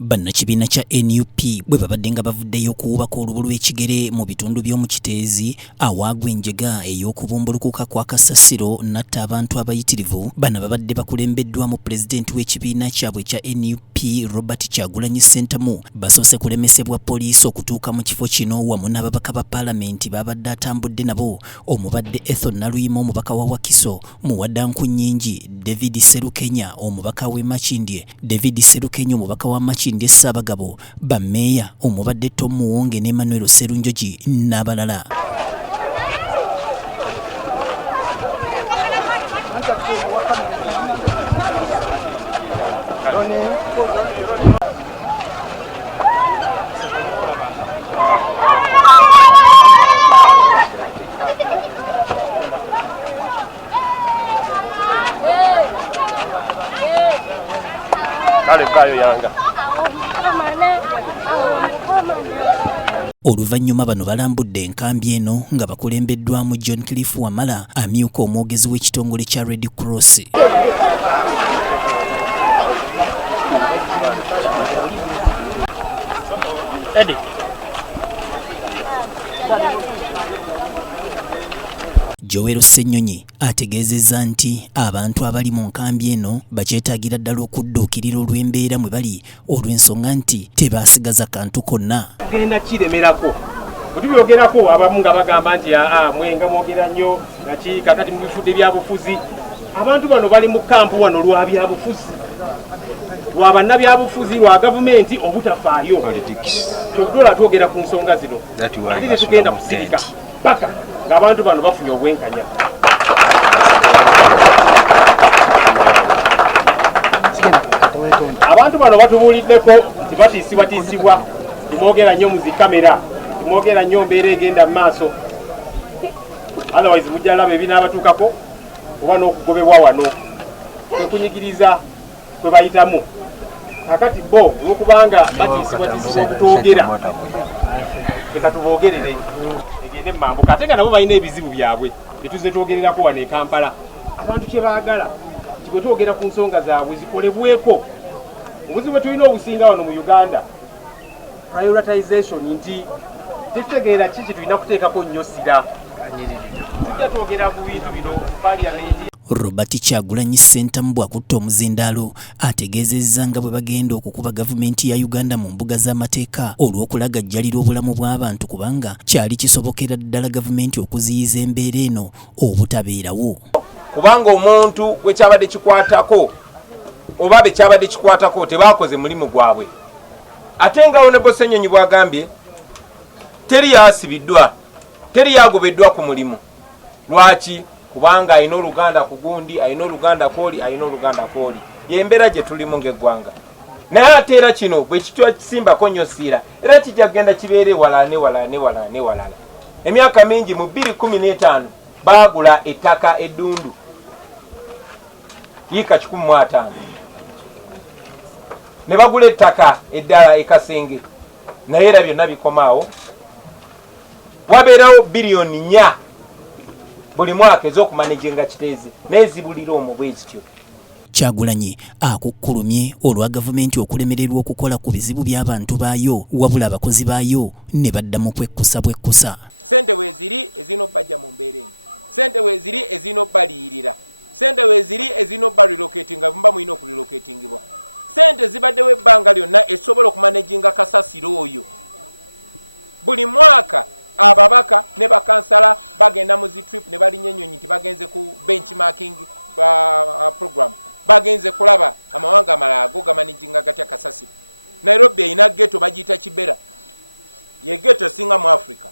Bannakibiina kya NUP bwe babadde nga bavuddeyo okuwubako olubu lw'ekigere mu bitundu by'omu Kiteezi awaagwa enjega ey'okubumbulukuka kwa kasasiro natta abantu abayitirivu. Bano babadde bakulembeddwamu pulezidenti w'ekibiina kyabwe kya NUP Robert Kyagulanyi Ssentamu basoose kulemesebwa poliisi okutuuka mu kifo kino wamu n'ababaka ba paalamenti babadde atambudde nabo. Omubadde Ethel Naluyima omubaka wa Wakiso, Muwaddanku Nnyingi, David Serukenya omubaka w'e Makindye, David Serukenya omubaka wa Makindye Ssaabagabo, bammeeya omubadde Tom Muwonge ne Emmanuel Sserunjogi n'abalala. Oluvannyuma bano balambudde enkambi eno nga bakulembeddwamu John Cliff Wamala amyuka omwogezi w'ekitongole kya Red Cross. Joel Ssenyonyi ategeezezza nti abantu abali mu nkambi eno bakyetaagira ddala okudduukirira olw'embeera mwe bali olw'ensonga nti tebaasigaza kantu konna. Genda kiremerako otubyogerako abamu nga bagamba nti mwenga mwogera nnyo naki kakati mu bifudde byabufuzi. Abantu bano bali mu kampu wano lwa byabufuzi, lwa bannabyabufuzi, lwa gavumenti obutafaayo. Tudola twogera ku nsonga zino ate tetugenda kusirika paka ng'abantu bano bafunye obwenkanya. Abantu bano batubuuliddeko tibatiisibwatiisibwa, timwogera nnyo mu zikamera, timwogera nnyo mbeera egenda mu maaso, otherwise mujja laba ebinaabatuukako oba n'okugobebwa wano kwekunyigiriza kwe bayitamu. Kakati bo olwokubanga batiisibwatiisibwa okutwogera, leka tuboogerere egende mu mambuka. Ate nga nabo balina ebizibu byabwe byetuze twogererako wano e Kampala. Abantu kye baagala bwe twogera ku nsonga zaabwe zikolebweko. Obuzibu bwe tulina obusinga wano mu Uganda prioritization, nti tetutegeera kiki tulina kuteekako nnyo ssira. Tujja twogera ku bintu bino paliamenti. Robert Kyagulanyi Ssentamu bw'akutte omuzindaalo ategeezezza nga bwe bagenda okukuba gavumenti ya Uganda mu mbuga z'amateeka olw'okulagajjalira obulamu bw'abantu kubanga kyali kisobokera ddala gavumenti okuziyiza embeera eno obutabeerawo. Kubanga omuntu we kyabadde kikwatako oba be kyabadde kikwatako tebaakoze mulimu gwabwe. Ate nga Honorable Ssenyonyi bw'agambye teri yaasibiddwa, teri yagobeddwa ku mulimu. Lwaki? Kubanga ayina Oluganda ku gundi, ayina Oluganda kwoli, ayina Oluganda kwoli. Yembeera gye tulimu ng'eggwanga. Naye ate era kino bwe kitwa kisimbako nnyo siira era kijja kugenda kibeere walala. Emyaka mingi mu 2015 baagula ettaka eddundu yiika 150, ne bagula ettaka eddala e Kasenge, naye era byonna bikomaawo. Wabeerawo biliyoni 4 buli mwaka ez'okumanaginga Kiteezi n'ezibulira omwo bwe zityo. Kyagulanyi akukkulumye olwa gavumenti okulemererwa okukola ku bizibu by'abantu baayo wabula abakozi baayo ne baddamu bwekkusa. Sente weeziri ezinobajja mu mbeera eno, sente weeziri ezinobbaliyirira, sente weeziri ezinobbalrelocatinga mba mulina okurelocatingibwa, sente zibaddewo ebbanga lyonna esobola okumanaginga kasasiro oyo. Buli mwaka ababaka ne bakansala bagenda mu zitrip ne balinnya ennyonyi nti bagenze ku benchmarking program, bagenze kulaba amawanga amalala ago gamanaginga gatya kasasiro. Nairobi erina ghetto bagiyita Kibera, ye ghetto singa mu Africa,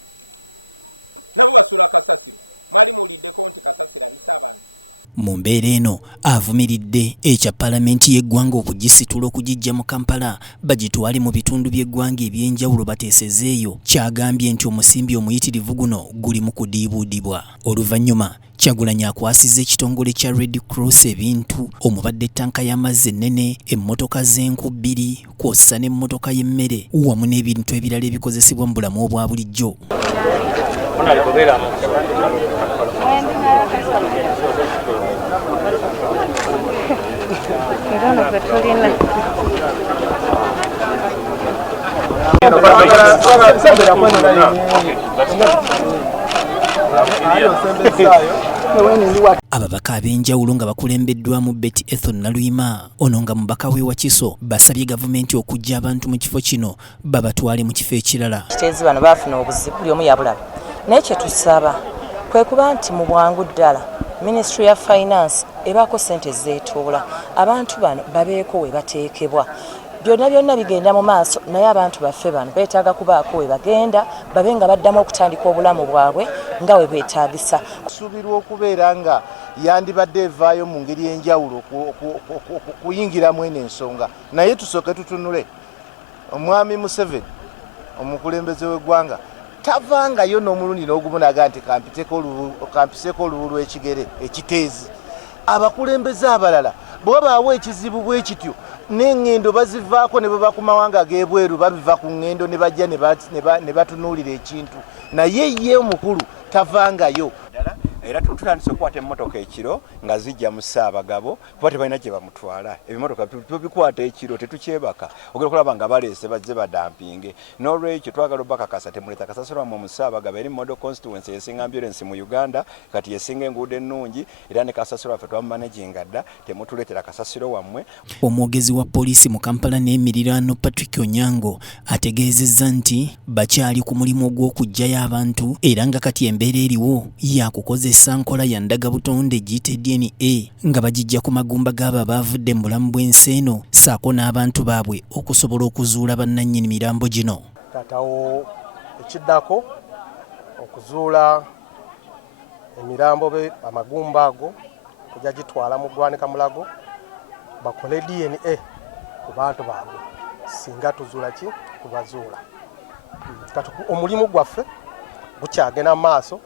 nabo basula kasasiro. Mwali muwuliddeko nti kasasiro abisa abantu. Mu mbeera eno avumiridde ekya paalamenti y'eggwanga okugisitula okugijja mu Kampala bagitwale mu bitundu by'eggwanga eby'enjawulo bateesezeeyo. Kyagambye nti omusimbi omuyitirivu guno guli mu kudiibuudibwa. Oluvannyuma Kyagulanyi akwasizza ekitongole kya Red Cross ebintu omubadde ttanka y'amazzi ennene, emmotoka z'enku 2 kw'ossa n'emmotoka y'emmere wamu n'ebintu ebirala ebikozesebwa mu bulamu obwa bulijjo. Era no petulina ababaka ab'enjawulo nga bakulembeddwamu Betty Ethel Naluyima ono nga mubaka w'e Wakiso basabye gavumenti okujja abantu mu kifo kino babatwale mu kifo ekirala. Kitezi bano baafuna obuzibu buli omu yabulaba naye kye tusaba kwe kuba nti mu bwangu ddala Ministry ya Finance ebaako ssente zeetoola abantu bano babeeko we bateekebwa byonna bigenda mu maaso naye abantu baffe bano beetaaga kubaako we bagenda babe nga baddamu okutandika obulamu bwabwe nga we beetaagisa. Kusuubirwa okubeera nga yandibadde evaayo mu ngeri y'enjawulo kuyingiramu eno ensonga naye tusooke tutunule omwami Museveni omukulembeze w'eggwanga tavangayo n'omulundi n'ogumu naga nti kampiseko olubu lw'ekigere ekiteezi. Abakulembeze abalala bw'obaawo ekizibu bwe kityo n'engendo bazivaako ne baba ku mawanga g'ebweru babiva ku ngendo ne bajja ne batunuulira ekintu naye ye omukulu tavangayo. Era tutandise okukwata emmotoka ekiro nga zijja mu Ssaabagabo kuba tebalina gye bamutwala. Ebimotoka tubikwata ekiro tetukyebaka ogera okulaba nga baleese bazze badampinge. N'olwekyo twagala obakakasa temuleta kasasiro wammwe mu Ssaabagabo eri model constituency esinga ambulance mu Uganda kati yesinga enguudo ennungi era ne kasasiro waffe twamumanaginga dda temutuleetera kasasiro wammwe. Omwogezi wa poliisi mu Kampala n'emiriraano Patrick Onyango ategeezezza nti bakyali ku mulimu ogw'okuggyayo abantu era nga kati embeera eriwo yakukozesa nkola ya ndagabutonde giyite DNA nga bagijja ku magumba g'abo abaavudde mu bulamu bw'ensi eno ssaako n'abantu baabwe okusobola okuzuula bannannyini mirambo gino. Taatawo ekiddako okuzuula emirambo be amagumba ago kujja gitwala mu ggwanika mulago bakole DNA ku bantu baabwe singa tuzuula ki kubazuula. Kati omulimu gwaffe gukyagenda mu maaso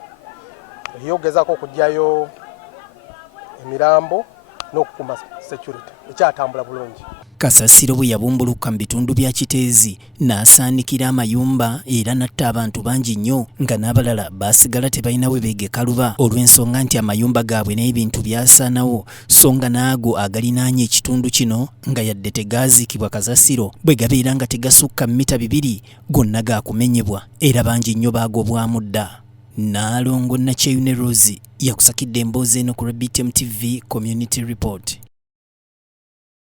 eyogezaako okugyayo emirambo n'okukuma security ekyatambula bulungi. Kasasiro bwe yabumbuluka mu bitundu bya Kiteezi n'asaanikira amayumba era n'atta abantu bangi nnyo nga n'abalala baasigala tebalina we beegekaluba olw'ensonga nti amayumba gaabwe n'ebintu byasaanawo so nga n'ago agalinaanye ekitundu kino nga yadde tegaaziikibwa kasasiro bwe gabeera nga tegasukka mita 2 gonna gaakumenyebwa era bangi nnyo baagobwamu dda. Naalongo Nakyeyune Rose yakusakidde emboozi eno ku BTM TV Community Report.